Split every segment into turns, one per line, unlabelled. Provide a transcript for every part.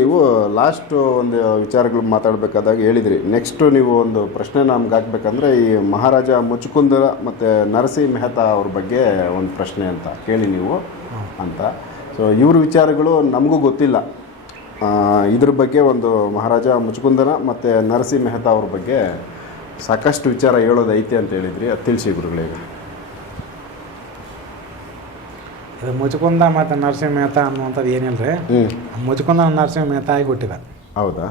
ನೀವು ಲಾಸ್ಟ್ ಒಂದು ವಿಚಾರಗಳು ಮಾತಾಡಬೇಕಾದಾಗ ಹೇಳಿದ್ರಿ ನೆಕ್ಸ್ಟ್ ನೀವು ಒಂದು ಪ್ರಶ್ನೆ ನಮ್ಗೆ ಹಾಕ್ಬೇಕಂದ್ರೆ ಈ ಮಹಾರಾಜ ಮುಚುಕುಂದರ ಮತ್ತು ನರಸಿಂಹ ಮೆಹತಾ ಅವ್ರ ಬಗ್ಗೆ ಒಂದು ಪ್ರಶ್ನೆ ಅಂತ ಕೇಳಿ ನೀವು ಅಂತ ಸೊ ಇವ್ರ ವಿಚಾರಗಳು ನಮಗೂ ಗೊತ್ತಿಲ್ಲ ಇದ್ರ ಬಗ್ಗೆ ಒಂದು ಮಹಾರಾಜ ಮುಚುಕುಂದನ ಮತ್ತು ನರಸಿ ಮೆಹತಾ ಅವ್ರ ಬಗ್ಗೆ ಸಾಕಷ್ಟು ವಿಚಾರ ಹೇಳೋದೈತೆ ಅಂತ ಹೇಳಿದ್ರಿ ಅದು ತಿಳಿಸಿ ಗುರುಗಳಿಗೆ
ಅದು ಮುಜುಕುಂದ ಮತ್ತು ನರಸಿಂಹ ಮೇತ ಅನ್ನುವಂಥದ್ದು ಏನಿಲ್ಲ ರೀ ಮುಜುಕುಂದ ನರಸಿಂಹ ಮೆಹ್ತಾ ಆಗಿ ಹುಟ್ಟಿದ
ಹೌದಾ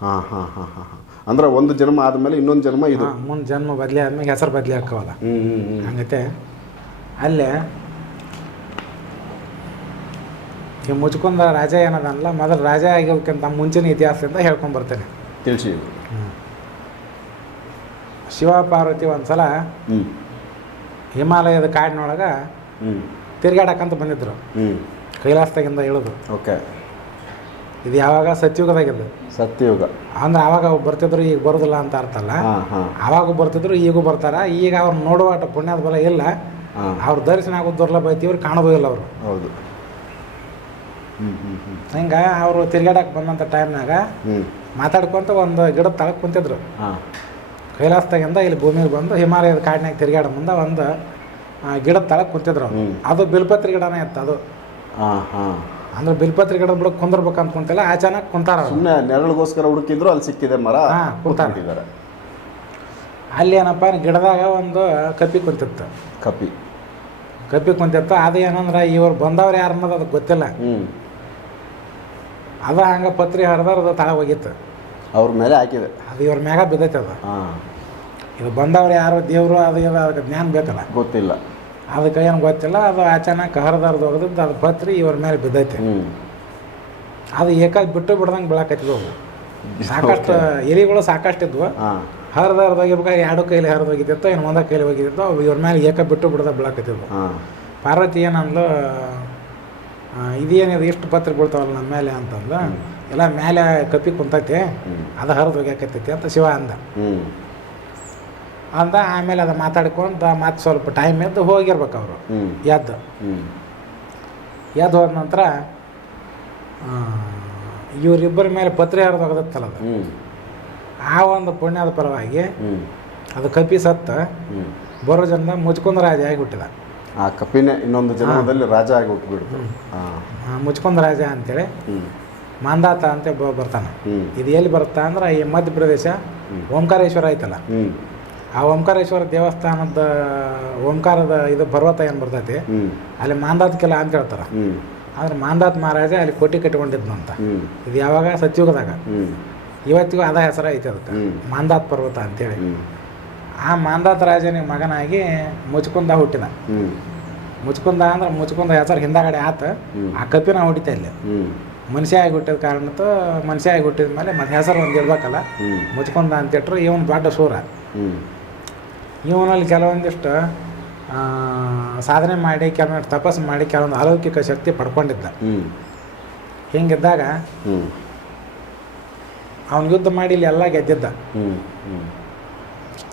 ಹಾಂ ಹಾಂ ಹಾಂ ಹಾಂ ಅಂದ್ರೆ ಒಂದು ಜನ್ಮ ಆದಮೇಲೆ ಇನ್ನೊಂದು ಜನ್ಮ ಇದು
ಮುಂದೆ ಜನ್ಮ ಬದಲಿ ಆದ್ಮೇಲೆ ಹೆಸರು ಬದಲಿ ಹ್ಞೂ ಹಂಗತೆ ಅಲ್ಲೇ ಈ ಮುಜುಕುಂದ ರಾಜ ಏನದಲ್ಲ ಮೊದಲು ರಾಜ ಆಗಿರೋಕ್ಕಿಂತ ಮುಂಚಿನ ಇತಿಹಾಸದಿಂದ ಹೇಳ್ಕೊಂಡು ಬರ್ತೇನೆ ತಿಳಿಸಿ ಶಿವ ಪಾರ್ವತಿ ಒಂದು ಸಲ ಹಿಮಾಲಯದ ಕಾಡಿನೊಳಗೆ ತಿರ್ಗಾಡಕ್ಕಂತ ಬಂದಿದ್ರು ಹ್ಞೂ ಕೈಲಾಸದಾಗಿಂದ ಹೇಳುದು ಓಕೆ ಇದು ಯಾವಾಗ ಸತ್ಯುಗದಾಗಿದ್ದು ಸತ್ಯಯುಗ ಅಂದ್ರೆ ಆವಾಗ ಬರ್ತಿದ್ರು ಈಗ ಬರೋದಿಲ್ಲ ಅಂತ ಅರ್ಥ ಅಲ್ಲ ಅವಾಗ ಬರ್ತಿದ್ರು ಈಗೂ ಬರ್ತಾರ ಈಗ ಅವ್ರು ನೋಡುವ ಪುಣ್ಯದ ಬಲ ಇಲ್ಲ ಅವ್ರು ದರ್ಶನ ಆಗೋದು ದುರ್ಲಭ ಐತಿ ಇವ್ರು ಕಾಣೋದು ಇಲ್ಲ ಅವರು ಹೌದು ಹಿಂಗ ಹಿಂಗೆ ಅವರು ತಿರ್ಗಾಡಕ್ಕೆ ಬಂದಂತ ಟೈಮ್ನಾಗ ಮಾತಾಡ್ಕೊಂತ ಒಂದು ಗಿಡ ತಳಕ್ಕೆ ಕುಂತಿದ್ರು ಹಾಂ ಕೈಲಾಸದಾಗಿಂದ ಇಲ್ಲಿ ಭೂಮಿಗೆ ಬಂದು ಹಿಮಾಲಯದ ಕಾಡಿನಾಗ ತಿರ್ಗಾಡ ಮುಂದೆ ಒಂದು ಗಿಡದ ತಳ ಕುಂತಿದ್ರು ಅದು ಬಿಲ್ಪತ್ರಿ ಗಿಡನೇ ಇತ್ತು ಅದು ಹಾಂ ಹಾಂ ಅಂದ್ರೆ ಬಿಲ್ಪತ್ರಿ ಗಿಡ ಬಿಡಕ್ಕೆ ಕುಂದರ್ಬೇಕು ಅಂತ ಕುಂತಿಲ್ಲ ಚೆನ್ನಾಗಿ ಕುಂತಾರ
ಸುಮ್ಮನೆ ನೆರಳಿಗೋಸ್ಕರ ಹುಡುಕಿದ್ರು ಅಲ್ಲಿ ಸಿಕ್ಕಿದೆ ಮರ
ಹಾಂ ಅಲ್ಲಿ ಏನಪ್ಪ ಗಿಡದಾಗ ಒಂದು ಕಪ್ಪಿ ಕುಂತಿತ್ತು ಕಪಿ ಕಪ್ಪಿ ಕುಂತಿತ್ತು ಅದು ಏನಂದ್ರೆ ಇವರು ಬಂದವ್ರು ಯಾರು ಅನ್ನೋದು ಅದಕ್ಕೆ ಗೊತ್ತಿಲ್ಲ ಹ್ಞೂ ಅದ ಹಂಗೆ ಪತ್ರಿ ಹರಿದಾರ ಅದು ತಳ ಹೋಗಿತ್ತು
ಅವ್ರ ಮೇಲೆ ಹಾಕಿದೆ
ಅದು ಇವ್ರ ಮ್ಯಾಗ ಬಿದ್ದೈತೆ ಅದು ಹಾಂ ಇದು ಬಂದವರು ಯಾರೋ ದೇವರು ಅದು ಇದು ಅದಕ್ಕೆ ಜ್ಞಾನ ಬೇಕಲ್ಲ ಗೊತ್ತಿಲ್ಲ ಅದಕ್ಕೆ ಏನು ಗೊತ್ತಿಲ್ಲ ಅದು ಅಚಾನಕ್ ಹರಿದರ್ದು ಹೋಗದಿದ್ದು ಅದು ಪತ್ರಿ ಇವ್ರ ಮೇಲೆ ಬಿದ್ದೈತೆ ಅದು ಏಕಾಗಿ ಬಿಟ್ಟು ಬಿಡ್ದಂಗೆ ಅವು ಸಾಕಷ್ಟು ಎಲಿಗಳು ಸಾಕಷ್ಟು ಇದ್ವು ಹರಿದರ್ದು ಹೋಗಿರ್ಬೇಕಾದ್ರೆ ಎರಡು ಕೈಲಿ ಹರಿದು ಹೋಗಿದ್ದಿತ್ತು ಏನು ಕೈಲಿ ಹೋಗಿದ್ದಿತ್ತು ಅವು ಇವ್ರ ಮೇಲೆ ಏಕ ಬಿಟ್ಟು ಬಿಡ್ದ ಬೆಳಕತ್ತಿದ್ವು ಪಾರ್ವತಿ ಏನಂದ್ಲು ಇದೇನಿದೆ ಎಷ್ಟು ಪತ್ರ ಬೀಳ್ತಾವಲ್ಲ ನಮ್ಮ ಮೇಲೆ ಅಂತಂದು ಎಲ್ಲ ಮೇಲೆ ಕಪ್ಪಿ ಕುಂತೈತೆ ಅದು ಹರಿದು ಹೋಗ್ಯಾಕತ್ತೈತಿ ಅಂತ ಶಿವ ಅಂದ ಅಂದ ಆಮೇಲೆ ಅದ ಮಾತಾಡ್ಕೊಂಡ್ ಮತ್ತೆ ಸ್ವಲ್ಪ ಟೈಮ್ ಎದ್ದು ಹೋಗಿರ್ಬೇಕು ಅವರು ಎದ್ದು ಎದ್ದು ಹೋದ ನಂತರ ಇವರಿಬ್ಬರ ಮೇಲೆ ಪತ್ರೆ ಹರಿದೋಗದತ್ತಲ್ಲ ಅದು ಆ ಒಂದು ಪುಣ್ಯದ ಪರವಾಗಿ ಅದು ಕಪಿ ಸತ್ತ ಬರೋ ಜನ ಮುಚ್ಕೊಂಡು ರಾಜ ಆಗಿಬಿಟ್ಟಿದ
ಆ ಕಪಿನೇ ಇನ್ನೊಂದು ಜನದಲ್ಲಿ ರಾಜ ಆಗಿ
ಹುಟ್ಟುಬಿಡ್ತು ರಾಜ ಅಂತೇಳಿ ಮಾಂದಾತ ಅಂತ ಬರ್ತಾನೆ ಇದು ಎಲ್ಲಿ ಬರುತ್ತಾ ಅಂದ್ರೆ ಈ ಮಧ್ಯಪ್ರದೇಶ ಓಂಕಾರೇಶ್ವರ ಐತಲ್ಲ ಆ ಓಂಕಾರೇಶ್ವರ ದೇವಸ್ಥಾನದ ಓಂಕಾರದ ಇದು ಪರ್ವತ ಏನು ಬರ್ತೈತಿ ಅಲ್ಲಿ ಮಾಂದಾತ್ ಕಿಲ ಅಂತ ಹೇಳ್ತಾರೆ ಆದ್ರೆ ಮಾಂದಾತ್ ಮಹಾರಾಜ ಅಲ್ಲಿ ಕೋಟಿ ಕಟ್ಟಿಕೊಂಡಿದ್ನು ಅಂತ ಇದು ಯಾವಾಗ ಸತ್ಯುಗದಾಗ ಇವತ್ತಿಗೂ ಅದ ಹೆಸರ ಐತೆ ಅದಕ್ಕೆ ಮಾಂದಾತ್ ಪರ್ವತ ಅಂತೇಳಿ ಆ ಮಾಂದಾತ್ ರಾಜನಿಗೆ ಮಗನಾಗಿ ಮುಚ್ಕುಂದ ಹುಟ್ಟಿದ ಮುಚ್ಕುಂದ ಅಂದ್ರೆ ಮುಚ್ಕುಂದ ಹೆಸರು ಹಿಂದಾಗಡೆ ಆತ ಆ ಕಪ್ಪಿನ ಹುಟ್ಟಿತ ಇಲ್ಲಿ ಮನುಷ್ಯ ಆಗಿ ಹುಟ್ಟಿದ ಕಾರಣಕ್ಕೆ ಮನುಷ್ಯ ಆಗಿ ಹುಟ್ಟಿದ ಮೇಲೆ ಮತ್ತೆ ಹೆಸರು ಒಂದು ಇರ್ಬೇಕಲ್ಲ ಮುಚ್ಕೊಂಡ ಅಂತ ಇಟ್ರು ಇವನು ದೊಡ್ಡ ಸೂರ ಇವನಲ್ಲಿ ಕೆಲವೊಂದಿಷ್ಟು ಸಾಧನೆ ಮಾಡಿ ಕೆಲವೊಂದು ತಪಸ್ಸು ಮಾಡಿ ಕೆಲವೊಂದು ಅಲೌಕಿಕ ಶಕ್ತಿ ಪಡ್ಕೊಂಡಿದ್ದ ಹಿಂಗಿದ್ದಾಗ ಅವನು ಯುದ್ಧ ಮಾಡಿ ಇಲ್ಲಿ ಎಲ್ಲ ಗೆದ್ದಿದ್ದ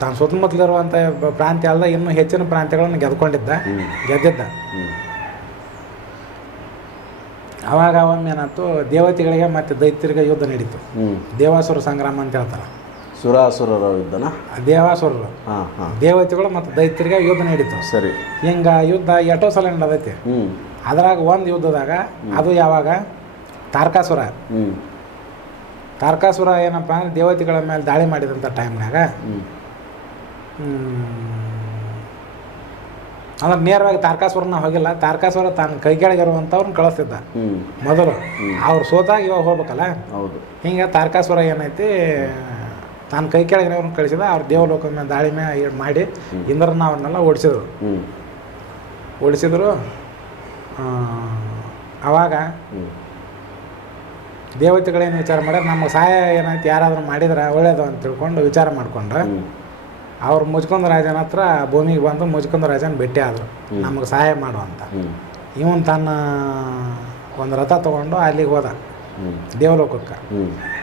ತಾನು ಸುತ್ತಮುತ್ತಲಿರುವಂಥ ಪ್ರಾಂತ್ಯ ಅಲ್ಲ ಇನ್ನೂ ಹೆಚ್ಚಿನ ಪ್ರಾಂತ್ಯಗಳನ್ನು ಗೆದ್ಕೊಂಡಿದ್ದ ಗೆದ್ದಿದ್ದ ಅವಾಗ ಒಮ್ಮೆ ಏನಾಯ್ತು ದೇವತೆಗಳಿಗೆ ಮತ್ತು ದೈತ್ಯರಿಗೆ ಯುದ್ಧ ನಡೀತು ದೇವಾಸುರ ಸಂಗ್ರಾಮ ಅಂತ ಹೇಳ್ತಾರೆ
ಸುರಾಸುರರ ಯುದ್ಧನ
ದೇವಾಸುರರು ಹಾಂ ಹಾಂ ದೇವತೆಗಳು ಮತ್ತು ದೈತ್ಯರಿಗೆ ಯುದ್ಧ ನಡೀತು ಸರಿ ಹಿಂಗ ಯುದ್ಧ ಎಷ್ಟೋ ಸಲ ನಡದೈತಿ ಅದ್ರಾಗ ಒಂದು ಯುದ್ಧದಾಗ ಅದು ಯಾವಾಗ ತಾರಕಾಸುರ ತಾರಕಾಸುರ ಏನಪ್ಪ ಅಂದ್ರೆ ದೇವತೆಗಳ ಮೇಲೆ ದಾಳಿ ಮಾಡಿದಂಥ ಟೈಮ್ನಾಗ ಅಂದ್ರೆ ನೇರವಾಗಿ ತಾರಕಾಸುರನ ಹೋಗಿಲ್ಲ ತಾರಕಾಸುರ ತಾನು ಕೈ ಕಳಿಸ್ತಿದ್ದ ಮೊದಲು ಅವ್ರು ಸೋತಾಗ ಇವಾಗ ಹೋಗ್ಬೇಕಲ್ಲ ಹೌದು ಹಿಂಗೆ ತಾರಕಾಸುರ ಏನೈತಿ ತಾನು ಕೈ ಕೆಳಗೆ ಕಳಿಸಿದ ಅವ್ರ ದೇವಲೋಕ ಮೇಲೆ ದಾಳಿ ಮೇಲೆ ಮಾಡಿ ಇಂದ್ರನ ಅವ್ರನ್ನೆಲ್ಲ ಓಡಿಸಿದ್ರು ಓಡಿಸಿದ್ರು ಅವಾಗ ದೇವತೆಗಳೇನು ವಿಚಾರ ಮಾಡ್ಯಾರ ನಮ್ಗೆ ಸಹಾಯ ಏನಾಯ್ತು ಯಾರಾದರೂ ಮಾಡಿದ್ರೆ ಒಳ್ಳೇದು ಅಂತ ತಿಳ್ಕೊಂಡು ವಿಚಾರ ಮಾಡಿಕೊಂಡ್ರೆ ಅವ್ರು ಮುಜ್ಕೊಂದ ರಾಜನ ಹತ್ರ ಭೂಮಿಗೆ ಬಂದು ಮುಜ್ಕೊಂದ ರಾಜನ ಭೇಟಿ ಆದರು ನಮಗೆ ಸಹಾಯ ಮಾಡು ಅಂತ ಇವನು ತನ್ನ ಒಂದು ರಥ ತೊಗೊಂಡು ಅಲ್ಲಿಗೆ ಹೋದ ದೇವಲೋಕಕ್ಕೆ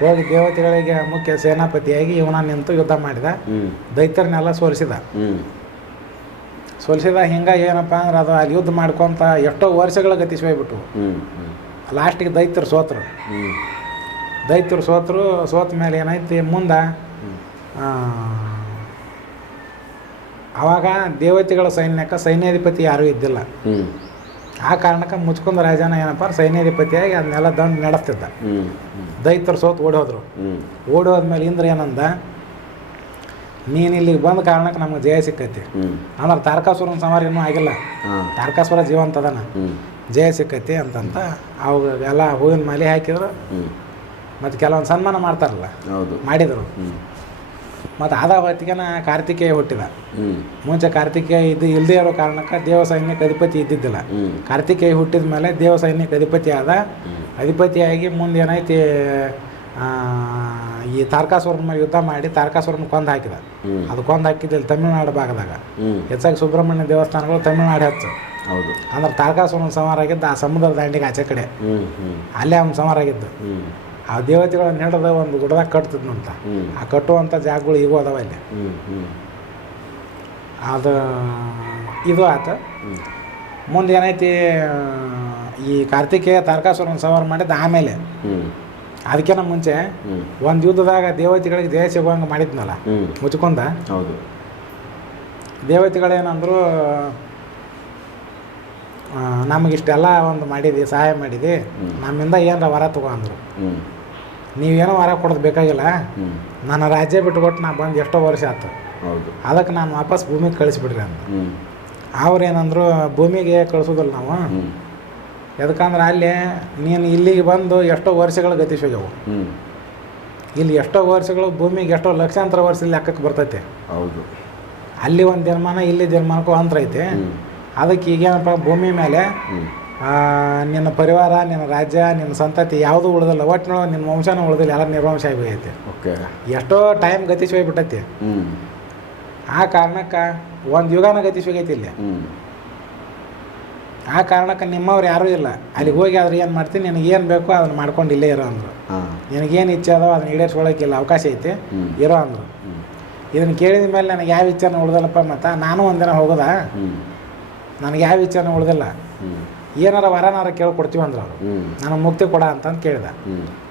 ಹೋಗಿ ದೇವತೆಗಳಿಗೆ ಮುಖ್ಯ ಸೇನಾಪತಿಯಾಗಿ ಇವನ ನಿಂತು ಯುದ್ಧ ಮಾಡಿದ ದೈತ್ಯರನ್ನೆಲ್ಲ ಸೋಲಿಸಿದ ಸೋಲಿಸಿದ ಹಿಂಗ ಏನಪ್ಪ ಅಂದ್ರೆ ಅದು ಅಲ್ಲಿ ಯುದ್ಧ ಮಾಡ್ಕೊಂತ ಎಷ್ಟೋ ವರ್ಷಗಳ ಹೋಗ್ಬಿಟ್ಟು ಲಾಸ್ಟಿಗೆ ದೈತ್ಯರು ಸೋತರು ದೈತ್ಯರು ಸೋತರು ಸೋತ ಮೇಲೆ ಏನೈತಿ ಮುಂದೆ ಆವಾಗ ದೇವತೆಗಳ ಸೈನ್ಯಕ್ಕೆ ಸೈನ್ಯಾಧಿಪತಿ ಯಾರೂ ಇದ್ದಿಲ್ಲ ಆ ಕಾರಣಕ್ಕೆ ಮುಚ್ಕೊಂಡ ರಾಜನ ಏನಪ್ಪ ಸೈನ್ಯಾಧಿಪತಿಯಾಗಿ ಅದನ್ನೆಲ್ಲ ದಂಡ್ ನಡೆಸ್ತಿದ್ದ ದೈತ್ಯರು ಸೋತ್ ಓಡೋದ್ರು ಓಡೋದ್ಮೇಲೆ ಇಂದ್ರ ಏನಂದ ನೀನು ಇಲ್ಲಿಗೆ ಬಂದ ಕಾರಣಕ್ಕೆ ನಮ್ಗೆ ಜಯ ಸಿಕ್ಕೈತಿ ಅಂದ್ರೆ ತಾರಕಾಸುರನ ಸಮಾರ ಏನೂ ಆಗಿಲ್ಲ ತಾರಕಾಸುರ ಜೀವಂತ ಜಯ ಸಿಕ್ಕೈತಿ ಅಂತಂತ ಅವಾಗ ಎಲ್ಲ ಹೂವಿನ ಮಲೆ ಹಾಕಿದ್ರು ಮತ್ತು ಕೆಲವೊಂದು ಸನ್ಮಾನ ಮಾಡ್ತಾರಲ್ಲ ಮಾಡಿದರು ಮತ್ತು ಅದ ಹೊತ್ತಿಗೆನ ಕಾರ್ತಿಕೇಯ ಹುಟ್ಟಿದ ಮುಂಚೆ ಕಾರ್ತಿಕೇಯ ಇದ್ದು ಇಲ್ಲದೆ ಇರೋ ಕಾರಣಕ್ಕೆ ದೇವ ಸೈನ್ಯಕ್ಕೆ ಅಧಿಪತಿ ಇದ್ದಿದ್ದಿಲ್ಲ ಕಾರ್ತಿಕೇಯ ಹುಟ್ಟಿದ ಮೇಲೆ ದೇವ ಸೈನ್ಯಕ್ಕೆ ಅಧಿಪತಿ ಆದ ಅಧಿಪತಿಯಾಗಿ ಮುಂದೆ ಏನೈತಿ ಈ ತಾರಕಾಸುರನ ಯುದ್ಧ ಮಾಡಿ ತಾರಕಾಸುರನ ಕೊಂದು ಹಾಕಿದ ಅದು ಕೊಂದು ಇಲ್ಲಿ ತಮಿಳುನಾಡು ಭಾಗದಾಗ ಹೆಚ್ಚಾಗಿ ಸುಬ್ರಹ್ಮಣ್ಯ ದೇವಸ್ಥಾನಗಳು ತಮಿಳುನಾಡು ಹೆಚ್ಚು ಹೌದು ಅಂದ್ರೆ ತಾರಕಾಸುರನ ಸಮಾರಾಗಿದ್ದ ಆ ಸಮುದ್ರದ ದಾಂಡಿಗೆ ಆಚೆ ಕಡೆ ಅಲ್ಲೇ ಸಮಾರ ಆಗಿದ್ದು ಆ ದೇವತೆಗಳ ನೆಡದ ಒಂದು ಗುಡದಾಗ ಕಟ್ತಿದ್ನು ಆ ಕಟ್ಟುವಂಥ ಜಾಗಗಳು ಇವು ಅದಾವ ಇಲ್ಲಿ ಅದು ಇದು ಆತು ಮುಂದೆ ಏನೈತಿ ಈ ಕಾರ್ತಿಕೇಯ ತಾರಕಾಸುರನ ಸವಾರ ಮಾಡಿದ್ದು ಆಮೇಲೆ ಅದಕ್ಕೇನ ಮುಂಚೆ ಒಂದು ಯುದ್ಧದಾಗ ದೇವತೆಗಳಿಗೆ ದೇಹ ಸಿಗುವಂಗೆ ಮಾಡಿದ್ನಲ್ಲ ಮುಚ್ಕೊಂಡ ಹೌದು ದೇವತೆಗಳೇನಂದ್ರು ನಮಗಿಷ್ಟೆಲ್ಲ ಒಂದು ಮಾಡಿದೆ ಸಹಾಯ ಮಾಡಿದಿ ನಮ್ಮಿಂದ ಏನರ ವರ ತಗೋ ನೀವೇನೋ ವಾರ ಕೊಡೋದು ಬೇಕಾಗಿಲ್ಲ ನನ್ನ ರಾಜ್ಯ ಬಿಟ್ಟುಕೊಟ್ಟು ನಾನು ಬಂದು ಎಷ್ಟೋ ವರ್ಷ ಆಯ್ತು ಹೌದು ಅದಕ್ಕೆ ನಾನು ವಾಪಸ್ ಭೂಮಿಗೆ ಕಳಿಸ್ಬಿಡ್ರಿ ಅಂತ ಅವ್ರು ಭೂಮಿಗೆ ಕಳಿಸೋದಿಲ್ಲ ನಾವು ಯಾಕಂದ್ರೆ ಅಲ್ಲಿ ನೀನು ಇಲ್ಲಿಗೆ ಬಂದು ಎಷ್ಟೋ ವರ್ಷಗಳು ಗತಿಸೋಗ್ಯವು ಇಲ್ಲಿ ಎಷ್ಟೋ ವರ್ಷಗಳು ಭೂಮಿಗೆ ಎಷ್ಟೋ ಲಕ್ಷಾಂತರ ವರ್ಷ ಲೆಕ್ಕಕ್ಕೆ ಬರ್ತೈತೆ ಹೌದು ಅಲ್ಲಿ ಒಂದು ಜನ್ಮಾನ ಇಲ್ಲಿ ಜನ್ಮಾನಕ್ಕೂ ಅಂತರ ಐತೆ ಅದಕ್ಕೆ ಈಗೇನಪ್ಪ ಭೂಮಿ ಮೇಲೆ ನಿನ್ನ ಪರಿವಾರ ನಿನ್ನ ರಾಜ್ಯ ನಿನ್ನ ಸಂತತಿ ಯಾವುದು ಉಳಿದಲ್ಲ ಒಟ್ಟಿನೊಳಗೆ ನಿನ್ನ ವಂಶನೂ ಉಳಿದಿಲ್ಲ ಎಲ್ಲ ನಿರ್ವಂಶ ಆಗಿಬಿಟ್ಟೈತಿ ಓಕೆ ಎಷ್ಟೋ ಟೈಮ್ ಗತಿಸಿ ಹೋಗ್ಬಿಟ್ಟೈತಿ ಆ ಕಾರಣಕ್ಕೆ ಒಂದು ಯುಗಾನ ಗತಿಸಿ ಹೋಗೈತಿ ಇಲ್ಲಿ ಆ ಕಾರಣಕ್ಕೆ ನಿಮ್ಮವ್ರು ಯಾರೂ ಇಲ್ಲ ಅಲ್ಲಿಗೆ ಹೋಗಿ ಆದ್ರೆ ಏನು ಮಾಡ್ತೀನಿ ನಿನಗೇನು ಬೇಕೋ ಅದನ್ನು ಮಾಡ್ಕೊಂಡು ಇಲ್ಲೇ ಇರೋ ಅಂದರು ನಿನಗೇನು ಇಚ್ಛೆ ಅದೋ ಅದನ್ನ ಈಡೇರಿಸ್ಕೊಳ್ಳೋಕ್ಕಿಲ್ಲ ಅವಕಾಶ ಐತಿ ಇರೋ ಅಂದರು ಇದನ್ನು ಕೇಳಿದ ಮೇಲೆ ನನಗೆ ಯಾವ ವಿಚಾರನ ಉಳ್ದಲ್ಲಪ್ಪ ಮತ್ತೆ ನಾನು ಒಂದಿನ ಹೋಗೋದಾ ನನಗೆ ಯಾವ ವಿಚಾರನ ಉಳ್ದಿಲ್ಲ ಏನಾರ ವರನಾರ ಕೇಳಿ ಅಂದ್ರೆ ಅವರು ನಾನು ಮುಕ್ತಿ ಕೊಡ ಅಂತಂದು ಕೇಳಿದೆ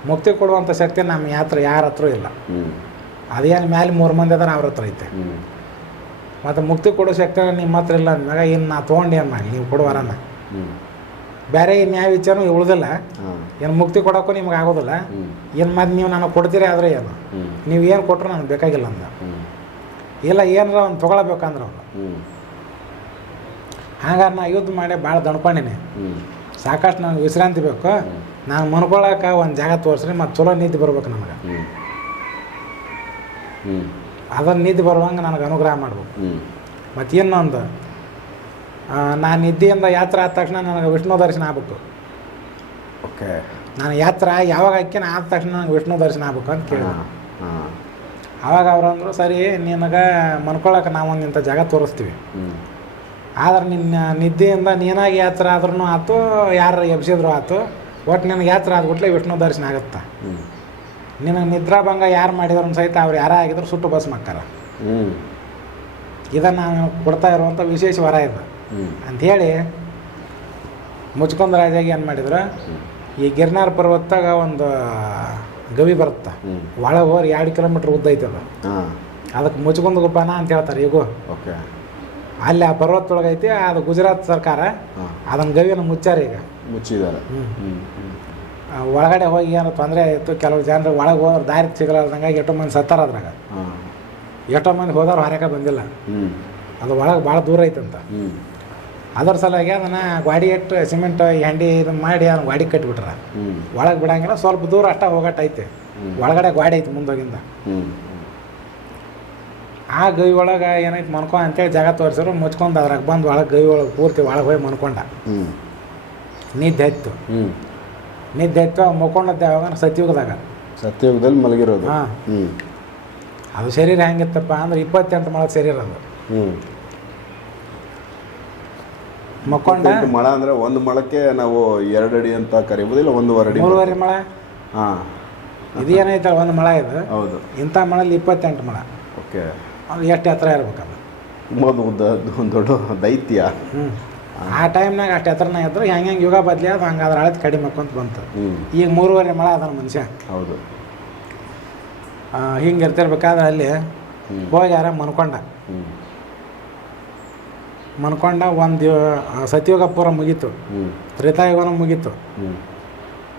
ಮುಕ್ತಿ ಕೊಡುವಂಥ ಶಕ್ತಿ ನಮ್ಮ ಯಾತ್ರ ಯಾರ ಹತ್ರ ಇಲ್ಲ ಅದೇನು ಮ್ಯಾಲೆ ಮೂರು ಮಂದಿ ಅದಾರ ಅವ್ರ ಹತ್ರ ಐತೆ ಮತ್ತು ಮುಕ್ತಿ ಕೊಡೋ ಶಕ್ತಿ ನಿಮ್ಮ ಹತ್ರ ಇಲ್ಲ ಅಂದಾಗ ಇನ್ನು ನಾ ತೊಗೊಂಡು ಏನು ನೀವು ಕೊಡುವರನ್ನ ವರನ ಬೇರೆ ನ್ಯಾಯ ವಿಚಾರನೂ ಉಳ್ದಿಲ್ಲ ಏನು ಮುಕ್ತಿ ಕೊಡೋಕ್ಕೂ ನಿಮ್ಗೆ ಆಗೋದಿಲ್ಲ ಏನು ಮತ್ತೆ ನೀವು ನನಗೆ ಕೊಡ್ತೀರಿ ಆದರೆ ಏನು ನೀವು ಏನು ಕೊಟ್ಟರು ನನಗೆ ಬೇಕಾಗಿಲ್ಲ ಅಂದ ಇಲ್ಲ ಏನಾರ ಅವ್ನು ತೊಗೊಳ್ಬೇಕಂದ್ರೆ ಅವ್ರು ಹಂಗಾರೆ ನಾ ಯುದ್ಧ ಮಾಡಿ ಭಾಳ ದಣ್ಕೊಂಡೀನಿ ಸಾಕಷ್ಟು ನನಗೆ ವಿಶ್ರಾಂತಿ ಬೇಕು ನಾನು ಮನ್ಕೊಳಕ ಒಂದು ಜಾಗ ತೋರಿಸ್ರಿ ಮತ್ತು ಚಲೋ ನಿದ್ದೆ ಬರ್ಬೇಕು ನನಗೆ ಅದನ್ನು ನಿದ್ದೆ ಬರುವಂಗೆ ನನಗೆ ಅನುಗ್ರಹ ಮಾಡ್ಬೇಕು ಮತ್ತೆ ಇನ್ನೊಂದು ನಾನು ನಿದ್ದೆಯಿಂದ ಯಾತ್ರೆ ಆದ ತಕ್ಷಣ ನನಗೆ ವಿಷ್ಣು ದರ್ಶನ ಆಗ್ಬೇಕು ಓಕೆ ನಾನು ಯಾತ್ರೆ ಯಾವಾಗ ಹಾಕ್ಯಾನ ಆದ ತಕ್ಷಣ ನನಗೆ ವಿಷ್ಣು ದರ್ಶನ ಆಗ್ಬೇಕು ಅಂತ ಕೇಳಿ ಆವಾಗ ಅವ್ರು ಅಂದರು ಸರಿ ನಿನಗೆ ಮನ್ಕೊಳಕ್ಕೆ ನಾವೊಂದು ಇಂಥ ಜಾಗ ತೋರಿಸ್ತೀವಿ ಆದ್ರೆ ನಿನ್ನ ನಿದ್ದೆಯಿಂದ ನೀನಾಗಿ ಯಾತ್ರ ಆದ್ರೂ ಆಯ್ತು ಯಾರು ಎಬ್ಸಿದ್ರು ಆತು ಒಟ್ಟು ನಿನಗೆ ಯಾತ್ರೆ ಆದ್ಬಿಟ್ಲೆ ವಿಷ್ಣು ದರ್ಶನ ಆಗುತ್ತೆ ನಿನ್ನ ನಿದ್ರಾಭಂಗ ಯಾರು ಮಾಡಿದ್ರು ಸಹಿತ ಅವ್ರು ಯಾರೇ ಆಗಿದ್ರು ಸುಟ್ಟು ಬಸ್ ಮಾಡ್ತಾರೆ ಇದನ್ನು ನಾನು ಕೊಡ್ತಾ ಇರುವಂಥ ವಿಶೇಷ ವರ ಇದು ಅಂಥೇಳಿ ಮುಚ್ಕೊಂಡ ರಾಜಾಗಿ ಏನು ಮಾಡಿದ್ರು ಈ ಗಿರ್ನಾರ್ ಪರ್ವತ್ತಾಗ ಒಂದು ಗವಿ ಬರುತ್ತೆ ಒಳಗೆ ಹೋರ್ ಎರಡು ಕಿಲೋಮೀಟ್ರ್ ಉದ್ದ ಅದು ಅದಕ್ಕೆ ಮುಚ್ಕೊಂದ ಗುಪಾನ ಅಂತ ಹೇಳ್ತಾರೆ ಈಗೂ ಓಕೆ ಅಲ್ಲಿ ಆ ಪರ್ವತೊಳಗೈತಿ ಅದು ಗುಜರಾತ್ ಸರ್ಕಾರ ಅದನ್ನ ಗವಿಯನ್ನು ಮುಚ್ಚಾರ ಈಗ ಮುಚ್ಚಿದ್ದಾರೆ ಒಳಗಡೆ ಹೋಗಿ ಏನೋ ತೊಂದರೆ ಆಯಿತು ಕೆಲವು ಜನರು ಒಳಗೆ ಹೋದ್ರೆ ದಾರಿ ಸಿಗಲಾರ್ದಂಗೆ ಎಷ್ಟೋ ಮಂದಿ ಸತ್ತಾರ ಅದ್ರಾಗ ಎಷ್ಟೋ ಮಂದಿ ಹೋದವ್ರು ಹೊರಗೆ ಬಂದಿಲ್ಲ ಅದು ಒಳಗೆ ಭಾಳ ದೂರ ಐತಂತ ಅದರ ಸಲುವಾಗಿ ಅದನ್ನು ಗಾಡಿ ಇಟ್ಟು ಸಿಮೆಂಟ್ ಹೆಂಡಿ ಇದು ಮಾಡಿ ಅದನ್ನ ಗಾಡಿ ಕಟ್ಬಿಟ್ರ ಒಳಗೆ ಬಿಡಂಗಿಲ್ಲ ಸ್ವಲ್ಪ ದೂರ ಅಷ್ಟ ಹೋಗಟ್ಟೈತೆ ಒಳಗಡೆ ಗಾಡಿ ಐತೆ ಮುಂದೋಗಿಂದ ಆ ಗೈ ಒಳಗೆ ಏನಾಯ್ತು ಮನ್ಕೊ ಅಂತೇಳಿ ಜಾಗ ತೋರಿಸಿದ್ರು ಮುಚ್ಕೊಂಡು ಅದ್ರಾಗ ಬಂದು ಒಳಗೆ ಗೈ ಒಳಗೆ ಪೂರ್ತಿ ಒಳಗೆ ಹೋಗಿ ಮನ್ಕೊಂಡ ನಿದ್ದೆ ಹತ್ತು ನಿದ್ದೆ ಹತ್ತು ಮಲ್ಕೊಂಡದ್ದು ಯಾವಾಗ ಸತ್ಯುಗದಾಗ
ಸತ್ಯುಗದಲ್ಲಿ ಮಲಗಿರೋದು ಹಾಂ
ಅದು ಶರೀರ ಹೆಂಗಿತ್ತಪ್ಪ ಅಂದ್ರೆ ಇಪ್ಪತ್ತೆಂಟು ಮೊಳ ಶರೀರ ಅದು ಮಕ್ಕೊಂಡ
ಮಳ ಅಂದ್ರೆ ಒಂದು ಮೊಳಕ್ಕೆ ನಾವು ಎರಡು ಅಡಿ ಅಂತ ಕರಿಬೋದಿಲ್ಲ ಇಲ್ಲ ಒಂದೂವರೆ
ಅಡಿ ಮೂರುವರೆ ಮೊಳ ಹಾಂ ಏನೈತಲ್ಲ ಒಂದು ಮಳ ಇದು ಹೌದು ಇಂಥ ಮೊಳಲ್ಲಿ ಇಪ್ಪತ್ತೆಂಟು ಮಳ ಓಕೆ ಎಷ್ಟು ಎತ್ತರ ಇರ್ಬೇಕಲ್ಲ
ಒಂದು ದೊಡ್ಡ ದೈತ್ಯ
ಆ ಟೈಮ್ನಾಗ ಅಷ್ಟು ಎತ್ತರನ ಇದ್ರೆ ಹೆಂಗೆ ಹೆಂಗೆ ಯುಗ ಬದಲಿ ಅದು ಹಂಗೆ ಅದ್ರ ಅಳತೆ ಕಡಿಮೆ ಹಾಕೊಂತ ಬಂತು ಈಗ ಮೂರುವರೆ ಮಳೆ ಅದ ಮನುಷ್ಯ ಹೌದು ಹಿಂಗೆ ಇರ್ತಿರ್ಬೇಕಾದ್ರೆ ಅಲ್ಲಿ ಹೋಗಿ ಯಾರ ಮನ್ಕೊಂಡ ಮನ್ಕೊಂಡ ಒಂದು ಸತ್ಯುಗ ಪೂರ ಮುಗೀತು ತ್ರೇತಾಯುಗನೂ ಮುಗೀತು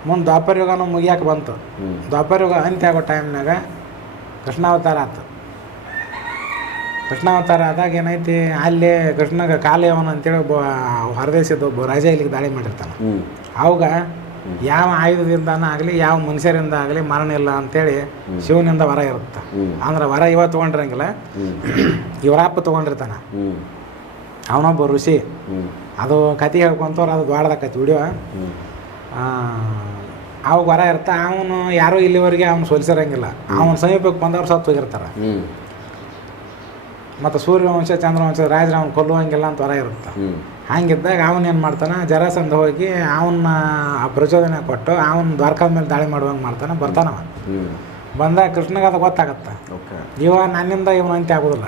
ಮುಂದೆ ದ್ವಾಪರ ಯುಗನೂ ಮುಗಿಯಾಕೆ ಬಂತು ದ್ವಾಪರ ಯುಗ ಅಂತ್ಯ ಆಗೋ ಟೈಮ್ನಾಗ ಕೃಷ್ಣಾವತಾರ ಆತು ಕೃಷ್ಣಾವತಾರ ಆದಾಗ ಏನೈತಿ ಅಲ್ಲೇ ಕೃಷ್ಣಗ ಕಾಲೇವನ ಅಂತೇಳಿ ಒಬ್ಬ ಹೊರದೇಶದ ಒಬ್ಬ ರಾಜ ಇಲ್ಲಿಗೆ ದಾಳಿ ಮಾಡಿರ್ತಾನೆ ಅವಾಗ ಯಾವ ಆಯುಧದಿಂದಾನ ಆಗಲಿ ಯಾವ ಮನುಷ್ಯರಿಂದ ಆಗಲಿ ಮರಣ ಇಲ್ಲ ಅಂತೇಳಿ ಶಿವನಿಂದ ವರ ಇರುತ್ತ ಅಂದ್ರೆ ವರ ಇವ ತಗೊಂಡಿರಂಗಿಲ್ಲ ಇವರಪ್ಪ ತೊಗೊಂಡಿರ್ತಾನೆ ಅವನೊಬ್ಬ ಋಷಿ ಅದು ಕತಿ ಹೇಳ್ಕೊಂತವ್ರು ಅದು ಕತಿ ಬಿಡುವ ಅವಾಗ ವರ ಇರ್ತ ಅವನು ಯಾರೂ ಇಲ್ಲಿವರೆಗೆ ಅವ್ನು ಸೋಲಿಸಿರಂಗಿಲ್ಲ ಅವನ ಸಮೀಪಕ್ಕೆ ಬಂದವ್ರು ಸತ್ತು ಹೋಗಿರ್ತಾರೆ ಮತ್ತು ಸೂರ್ಯವಂಶ ಚಂದ್ರವಂಶ ರಾಜರ ಅವ್ನು ಕೊಲ್ಲುವಂಗಿಲ್ಲ ಅಂತ ವರ ಇರುತ್ತೆ ಹಂಗಿದ್ದಾಗ ಏನು ಮಾಡ್ತಾನೆ ಜರಾಸಂದ ಹೋಗಿ ಅವನ್ನ ಪ್ರಚೋದನೆ ಕೊಟ್ಟು ಅವನ ದ್ವಾರಕದ ಮೇಲೆ ದಾಳಿ ಮಾಡುವಂಗೆ ಮಾಡ್ತಾನೆ ಬರ್ತಾನವ ಬಂದಾಗ ಕೃಷ್ಣಗೆ ಅದು ಗೊತ್ತಾಗತ್ತೆ ಇವ ನನ್ನಿಂದ ಇವನು ಅಂತ್ಯ ಆಗೋದಿಲ್ಲ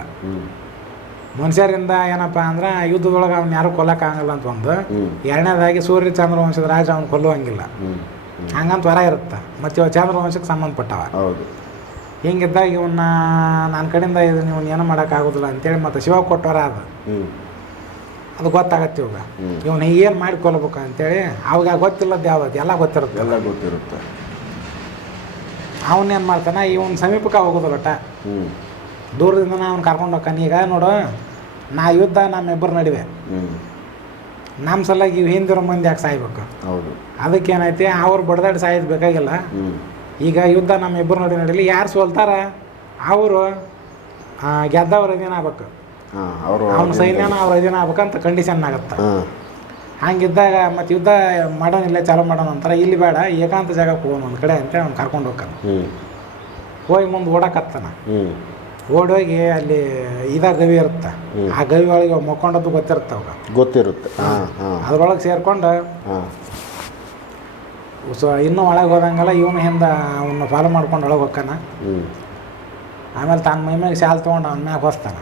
ಮನುಷ್ಯರಿಂದ ಏನಪ್ಪ ಅಂದ್ರೆ ಯುದ್ಧದೊಳಗೆ ಅವ್ನು ಯಾರು ಕೊಲ್ಲಕ್ಕಾಗಲ್ಲ ಅಂತ ಒಂದು ಎರಡನೇದಾಗಿ ಸೂರ್ಯ ಚಂದ್ರವಂಶದ ರಾಜ ಅವ್ನು ಕೊಲ್ಲುವಂಗಿಲ್ಲ ಹಂಗಂತ ಹೊರ ಇರುತ್ತೆ ಮತ್ತು ಇವ ಚಂದ್ರವಂಶಕ್ಕೆ ಸಂಬಂಧಪಟ್ಟವ ಹಿಂಗಿದ್ದಾಗ ಇವನ್ನ ನನ್ನ ಕಡೆಯಿಂದ ಇದು ಇವನ್ ಏನೂ ಮಾಡೋಕ್ಕಾಗೋದಿಲ್ಲ ಅಂತೇಳಿ ಮತ್ತು ಶಿವ ಕೊಟ್ಟವರ ಅದು ಅದು ಗೊತ್ತಾಗತ್ತೆ ಇವಾಗ ಇವನು ಏನು ಮಾಡಿಕೊಳ್ಬೇಕು ಅಂತೇಳಿ ಅವಾಗ ಗೊತ್ತಿಲ್ಲದ್ದು ಯಾವ್ದು ಎಲ್ಲ ಗೊತ್ತಿರುತ್ತೆ ಎಲ್ಲ ಗೊತ್ತಿರುತ್ತೆ ಅವನೇನು ಮಾಡ್ತಾನೆ ಇವನ್ ಸಮೀಪಕ್ಕೆ ಹೋಗೋದಿಲ್ಲ ಒಟ್ಟ ದೂರದಿಂದ ಅವ್ನು ಕರ್ಕೊಂಡು ಹೋಗ್ತಾನೆ ಈಗ ನೋಡು ನಾ ಯುದ್ಧ ಇಬ್ಬರು ನಡುವೆ ನಮ್ಮ ಸಲಾಗಿ ಇವು ಹಿಂದಿರೋ ಮಂದಿ ಯಾಕೆ ಸಾಯ್ಬೇಕು ಅದಕ್ಕೇನೈತಿ ಅವ್ರು ಬಡ್ದಾಡಿ ಸಾಯ್ದು ಬೇಕಾಗಿಲ್ಲ ಈಗ ಯುದ್ಧ ನಮ್ಮ ಇಬ್ಬರು ನೋಡಿ ನಡೀಲಿ ಯಾರು ಸೋಲ್ತಾರ ಅವರು ಗೆದ್ದವ್ರ ಅಧೀನ ಆಗ್ಬೇಕು ಅವರು ಅವ್ನ ಸೈನ್ಯನ ಅವ್ರ ಅಧೀನ ಆಗ್ಬೇಕಂತ ಕಂಡೀಷನ್ ಆಗುತ್ತೆ ಹಂಗಿದ್ದಾಗ ಮತ್ತು ಯುದ್ಧ ಮಾಡೋಣ ಇಲ್ಲೇ ಚಾಲೂ ಮಾಡೋಣ ಅಂತಾರೆ ಇಲ್ಲಿ ಬೇಡ ಏಕಾಂತ ಜಾಗಕ್ಕೆ ಹೋಗೋಣ ಒಂದು ಕಡೆ ಅಂತೇಳಿ ಅವ್ನು ಕರ್ಕೊಂಡು ಹೋಗ್ತಾನೆ ಹೋಗಿ ಮುಂದೆ ಓಡಾಕತ್ತಾನ ಓಡೋಗಿ ಅಲ್ಲಿ ಇದ ಗವಿ ಇರುತ್ತೆ ಆ ಗವಿ ಒಳಗೆ ಮಕ್ಕೊಂಡದ್ದು ಗೊತ್ತಿರುತ್ತೆ ಅವಾಗ ಗೊತ್ತಿರುತ್ತೆ ಅದ್ರೊಳಗೆ ಸೇರ್ಕೊಂಡು ಸೊ ಇನ್ನೂ ಒಳಗೆ ಹೋದಂಗೆಲ್ಲ ಇವನು ಹಿಂದೆ ಅವನ್ನ ಫಾಲೋ ಮಾಡ್ಕೊಂಡು ಒಳಗೆ ಹೋಗ್ಕಾನ ಆಮೇಲೆ ತನ್ನ ಮೈ ಮೇಲೆ ಶಾಲ್ ತೊಗೊಂಡು ಅವನ ಮ್ಯಾಗ ಹೊಸ್ತಾನ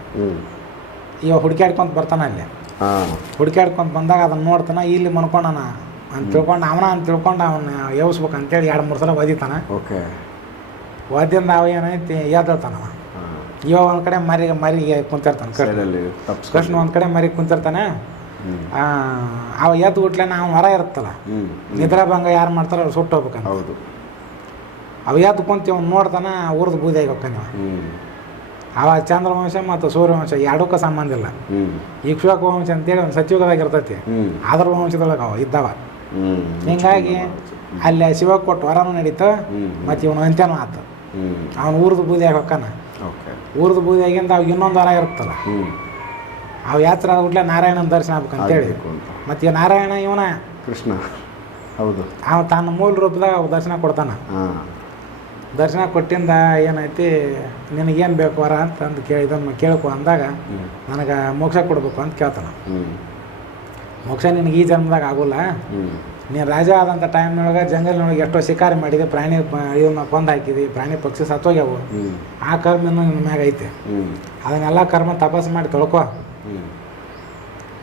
ಇವ ಹುಡುಕ್ಯಾಡ್ಕೊಂತ ಬರ್ತಾನ ಅಲ್ಲಿ ಹುಡುಕ್ಯಾಡ್ಕೊಂತ ಬಂದಾಗ ಅದನ್ನ ನೋಡ್ತಾನ ಇಲ್ಲಿ ಮನ್ಕೊಂಡನ ಅಂತ ತಿಳ್ಕೊಂಡು ಅವನ ಅಂತ ತಿಳ್ಕೊಂಡು ಅವನ ಯೋಸ್ಬೇಕು ಅಂತೇಳಿ ಎರಡು ಮೂರು ಸಲ ಒದಿತಾನ ಓಕೆ ಓದಿಂದ ಅವ ಏನೈತಿ ಎದ್ದೇಳ್ತಾನವ ಇವ ಒಂದು ಕಡೆ ಮರಿ ಮರಿಗೆ ಕುಂತಿರ್ತಾನೆ ಕೃಷ್ಣ ಒಂದು ಕಡೆ ಮರಿ ಕುಂತಿರ್ತಾನೆ ಅವ ಎದ್ದು ಗುಟ್ಲೆ ನಾವು ಹೊರ ಇರುತ್ತಲ್ಲ ನಿದ್ರಾಭಂಗ ಯಾರು ಮಾಡ್ತಾರೋ ಅವ್ರು ಸುಟ್ಟು ಹೋಗ್ಬೇಕಂತ ಹೌದು ಅವ ಎದ್ದು ಕುಂತೀವಿ ಅವ್ನು ನೋಡ್ತಾನ ಊರ್ದು ಬೂದಿಯಾಗಿ ಹೋಗ್ತಾನೆ ಅವ ಚಂದ್ರವಂಶ ಮತ್ತು ಸೂರ್ಯವಂಶ ಎರಡಕ್ಕೂ ಸಂಬಂಧ ಇಲ್ಲ ಈ ವಂಶ ಅಂತೇಳಿ ಒಂದು ಸತ್ಯುಗದಾಗ ಇರ್ತೈತಿ ಆದ್ರ ವಂಶದೊಳಗೆ ಅವ ಇದ್ದಾವ ಹಿಂಗಾಗಿ ಅಲ್ಲಿ ಶಿವ ಕೊಟ್ಟು ವರನೂ ನಡೀತು ಮತ್ತು ಇವನು ಅಂತ್ಯನೂ ಆತು ಅವನು ಆಗಿ ಹೋಕ್ಕಾನ ಊರದ ಬೂದಿ ಆಗಿಂದ ಅವಾಗ ಇನ್ನೊಂದು ವರ ಇರುತ್ತಲ್ಲ ಅವು ಯಾತ್ರ ಆಗ್ಬಿಟ್ಲೆ ನಾರಾಯಣನ ದರ್ಶನ ಆಗ್ಬೇಕು ಅಂತೇಳಿ ಮತ್ತೆ ನಾರಾಯಣ ಇವನ ಕೃಷ್ಣ ಹೌದು ಅವ ತನ್ನ ಮೂಲ ರೂಪದಾಗ ಅವ ದರ್ಶನ ಕೊಡ್ತಾನ ದರ್ಶನ ಕೊಟ್ಟಿಂದ ಏನೈತಿ ನಿನಗೇನು ಬೇಕು ವರ ಅಂತಂದು ಕೇಳಿ ಇದನ್ನು ಕೇಳಕು ಅಂದಾಗ ನನಗೆ ಮೋಕ್ಷ ಕೊಡಬೇಕು ಅಂತ ಕೇಳ್ತಾನ ಮೋಕ್ಷ ನಿನಗೆ ಈ ಜನ್ಮದಾಗ ಆಗೋಲ್ಲ ನೀನು ರಾಜ ಆದಂಥ ಟೈಮ್ನೊಳಗೆ ಜಂಗಲ್ನೊಳಗೆ ಎಷ್ಟೋ ಶಿಕಾರಿ ಮಾಡಿದೆ ಪ್ರಾಣಿ ಇವನ್ನ ಕೊಂದು ಹಾಕಿದಿ ಪ್ರಾಣಿ ಪಕ್ಷಿ ಸತ್ತೋಗ್ಯಾವು ಆ ಕರ್ಮ ನಿನ್ನ ಮ್ಯಾಗ ಐತೆ ಅದನ್ನೆಲ್ಲ ಕರ್ಮ ತಪಾಸು ಮಾಡಿ ತೊಳ್ಕೊ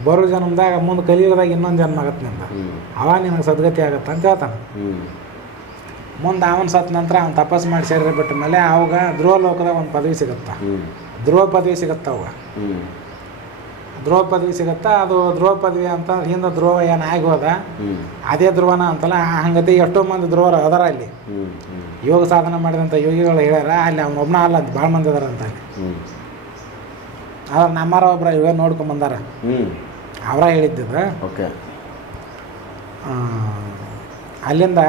ಬರೋ ಜನ್ಮದಾಗ ಮುಂದೆ ಕಲಿಯೋದಾಗ ಇನ್ನೊಂದು ಜನ್ಮ ಆಗತ್ತೆ ನಿಂದ ಅವ ನಿನಗೆ ಸದ್ಗತಿ ಆಗತ್ತೆ ಅಂತ ಹೇಳ್ತಾನೆ ಮುಂದೆ ಅವನ ಸತ್ತ ನಂತರ ಅವ್ನು ತಪಸ್ ಮಾಡಿ ಸೇರಿ ಬಿಟ್ಟ ಮೇಲೆ ಅವಾಗ ಧ್ರುವ ಲೋಕದಾಗ ಒಂದು ಪದವಿ ಸಿಗತ್ತ ಧ್ರುವ ಪದವಿ ಸಿಗತ್ತ ಅವಾಗ ಧ್ರುವ ಪದವಿ ಸಿಗುತ್ತಾ ಅದು ಧ್ರುವ ಪದವಿ ಅಂತ ಹಿಂದೆ ಧ್ರುವ ಏನು ಆಗಿ ಹೋದ ಅದೇ ಧ್ರುವನ ಅಂತಲ್ಲ ಹಂಗತಿ ಎಷ್ಟೋ ಮಂದಿ ಧ್ರುವರು ಅದರ ಅಲ್ಲಿ ಯೋಗ ಸಾಧನೆ ಮಾಡಿದಂಥ ಯೋಗಿಗಳು ಹೇಳ್ಯಾರ ಅಲ್ಲಿ ಅವನೊಬ್ಬನ ಅಲ್ಲ ಅಂತ ಭಾಳ ಮಂದಿ ಅದಾರ ಅಂತ ಅಲ್ಲಿ ಆದ್ರೆ ನಮ್ಮರ ಒಬ್ಬರ ಇವಾಗ ನೋಡ್ಕೊಂಡ್ ಬಂದಾರ ಅವರ ಹೇಳಿದ್ದದ ಓಕೆ ಅಲ್ಲಿಂದ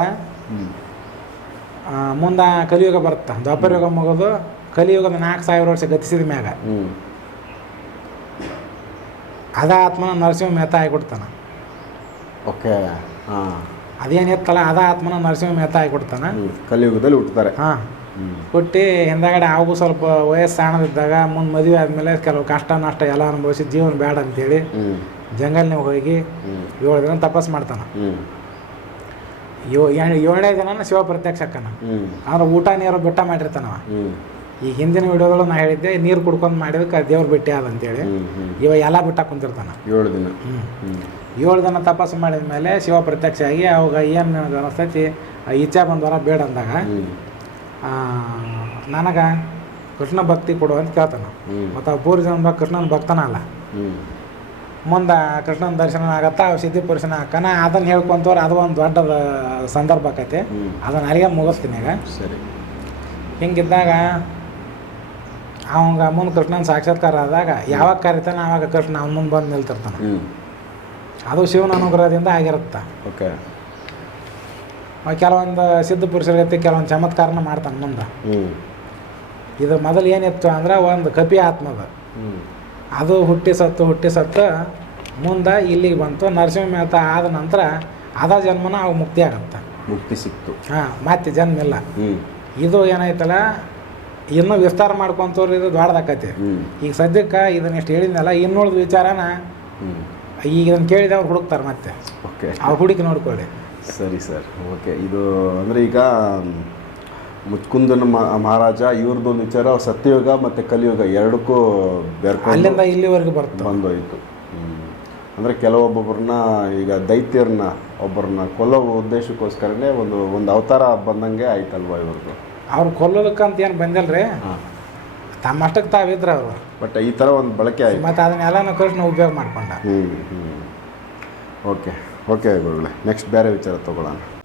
ಮುಂದೆ ಕಲಿಯುಗ ಬರುತ್ತೆ ದ್ವಾಪರ ಯುಗ ಮುಗಿದು ಕಲಿಯುಗದ ನಾಲ್ಕು ಸಾವಿರ ವರ್ಷ ಗತಿಸಿದ ಮ್ಯಾಗ ಅದ ಆತ್ಮ ನರಸಿಂಹ ಮೆತ್ತ ಆಗಿಬಿಡ್ತಾನೆ
ಓಕೆ ಹಾಂ
ಅದೇನಿತ್ತಲ್ಲ ಅದ ಆತ್ಮನ ನರಸಿಂಹ ಆಗಿ ಕೊಡ್ತಾನ
ಕಲಿಯುಗದಲ್ಲಿ ಹುಟ್ಟುತ್ತಾರೆ ಹಾಂ
ಹುಟ್ಟಿ ಹಿಂದಗಡೆ ಆಗು ಸ್ವಲ್ಪ ವಯಸ್ಸು ಸಣ್ಣದಿದ್ದಾಗ ಮುಂದೆ ಮದುವೆ ಆದ್ಮೇಲೆ ಕೆಲವು ಕಷ್ಟ ನಷ್ಟ ಎಲ್ಲ ಅನುಭವಿಸಿ ಜೀವನ ಬೇಡ ಅಂತೇಳಿ ಜಂಗಲ್ನಾಗ ಹೋಗಿ ಏಳು ದಿನ ತಪಸ್ ಮಾಡ್ತಾನ ಯೋ ಏಳನೇ ದಿನ ಶಿವ ಪ್ರತ್ಯಕ್ಷ ಅಕ್ಕನ ಆದ್ರೆ ಊಟ ನೀರು ಬೆಟ್ಟ ಮಾಡಿರ್ತಾನವ ಈ ಹಿಂದಿನ ವಿಡಿಯೋಗಳು ನಾ ಹೇಳಿದ್ದೆ ನೀರು ಕುಡ್ಕೊಂಡು ಮಾಡಿದಕ್ಕೆ ದೇವ್ರು ಭೇಟಿ ಅದಂತೇಳಿ ಇವ ಎಲ್ಲ ಬಿಟ್ಟ ಕುಂತಿರ್ತಾನೆ ಏಳು ದಿನ ಹ್ಞೂ ಏಳು ದಿನ ತಪಸ್ಸು ಮಾಡಿದ ಮೇಲೆ ಶಿವ ಪ್ರತ್ಯಕ್ಷ ಆಗಿ ಅವಾಗ ಏನು ನನಗೆ ಅನಿಸ್ತೈತಿ ಇಚ್ಛೆ ಬಂದವರ ಬೇಡ ಅಂದಾಗ ನನಗೆ ಕೃಷ್ಣ ಭಕ್ತಿ ಕೊಡು ಅಂತ ಕೇಳ್ತಾನೆ ಮತ್ತು ಪೂರ್ವ ಜನ ಕೃಷ್ಣನ ಭಕ್ತನ ಅಲ್ಲ ಮುಂದೆ ಕೃಷ್ಣನ ದರ್ಶನ ಆಗತ್ತಾ ಸಿದ್ಧಿ ಪುರುಷನ ಹಾಕನ ಅದನ್ನು ಹೇಳ್ಕೊಂತವ್ರು ಅದು ಒಂದು ದೊಡ್ಡ ಸಂದರ್ಭ ಆಕೈತಿ ಅದನ್ನು ಅಲ್ಲಿಗೆ ಮುಗಿಸ್ತೀನಿ ಈಗ ಸರಿ ಹಿಂಗಿದ್ದಾಗ ಅವಂಗೆ ಮುಂದೆ ಕೃಷ್ಣನ ಸಾಕ್ಷಾತ್ಕಾರ ಆದಾಗ ಯಾವಾಗ ಕರಿತಾನೆ ಅವಾಗ ಕೃಷ್ಣ ಅವನ ಮುಂದೆ ಬಂದು ನಿಲ್ತಿರ್ತಾನೆ ಅದು ಶಿವನ ಅನುಗ್ರಹದಿಂದ ಆಗಿರುತ್ತೆ ಓಕೆ ಕೆಲವೊಂದು ಸಿದ್ಧ ಜೊತೆ ಕೆಲವೊಂದು ಚಮತ್ಕಾರನ ಮಾಡ್ತಾನೆ ಮುಂದೆ ಇದು ಮೊದಲು ಏನಿತ್ತು ಅಂದ್ರೆ ಒಂದು ಕಪಿ ಆತ್ಮದ ಅದು ಹುಟ್ಟಿ ಸತ್ತು ಹುಟ್ಟಿ ಸತ್ತು ಮುಂದೆ ಇಲ್ಲಿಗೆ ಬಂತು ನರಸಿಂಹ ಮೇಹತ ಆದ ನಂತರ ಅದ ಜನ್ಮನ ಅವು ಮುಕ್ತಿ ಆಗತ್ತೆ
ಮುಕ್ತಿ ಸಿಕ್ತು ಹಾ
ಮತ್ತೆ ಜನ್ಮ ಇಲ್ಲ ಇದು ಏನಾಯ್ತಲ್ಲ ಇನ್ನು ವಿಸ್ತಾರ ಮಾಡ್ಕೊಂತವ್ರು ಇದು ದೊಡ್ಡದಾಕೈತಿ ಈಗ ಸದ್ಯಕ್ಕೆ ಇದನ್ನ ಇಷ್ಟು ಹೇಳಿದ್ನಲ್ಲ ಇನ್ನುಳಿದ ವಿಚಾರನ ಈಗ ನಾನು ಕೇಳಿದ ಅವ್ರು ಹುಡುಕ್ತಾರೆ ಮತ್ತೆ ಓಕೆ ಆ ಹುಡುಕಿ ನೋಡ್ಕೊಳ್ಳಿ
ಸರಿ ಸರ್ ಓಕೆ ಇದು ಅಂದರೆ ಈಗ ಮುಚ್ಕುಂದನ ಮಹಾರಾಜ ಒಂದು ವಿಚಾರ ಸತ್ಯಯುಗ ಮತ್ತು ಕಲಿಯುಗ ಎರಡಕ್ಕೂ ಬೇರ್ಕೊಂಡು
ಅಲ್ಲಿಂದ ಇಲ್ಲಿವರೆಗೂ ಬರ್ತಾ
ಬಂದೋಯ್ತು ಅಂದರೆ ಕೆಲವೊಬ್ಬೊಬ್ಬರನ್ನ ಈಗ ದೈತ್ಯರನ್ನ ಒಬ್ಬರನ್ನ ಕೊಲ್ಲೋ ಉದ್ದೇಶಕ್ಕೋಸ್ಕರನೇ ಒಂದು ಒಂದು ಅವತಾರ ಬಂದಂಗೆ ಆಯ್ತಲ್ವಾ ಇವ್ರದ್ದು
ಅವ್ರು ಕೊಲ್ಲೋದಕ್ಕಂತ ಏನು ಬಂದಲ್ರಿ ತಮ್ಮಷ್ಟಕ್ಕೆ ತಾವಿದ್ರೆ ಅವರು
ಬಟ್ ಈ ಥರ ಒಂದು ಬಳಕೆ
ಆಯಿತು ಮತ್ತು ಅದನ್ನೆಲ್ಲನೂ ಕೃಷ್ಣ ಉಪಯೋಗ ಮಾಡ್ಕೊಂಡ ಹ್ಞೂ ಹ್ಞೂ
ಓಕೆ ಓಕೆ ಗುರುಗಳೇ ನೆಕ್ಸ್ಟ್ ಬೇರೆ ವಿಚಾರ ತೊಗೊಳ್ಳೋಣ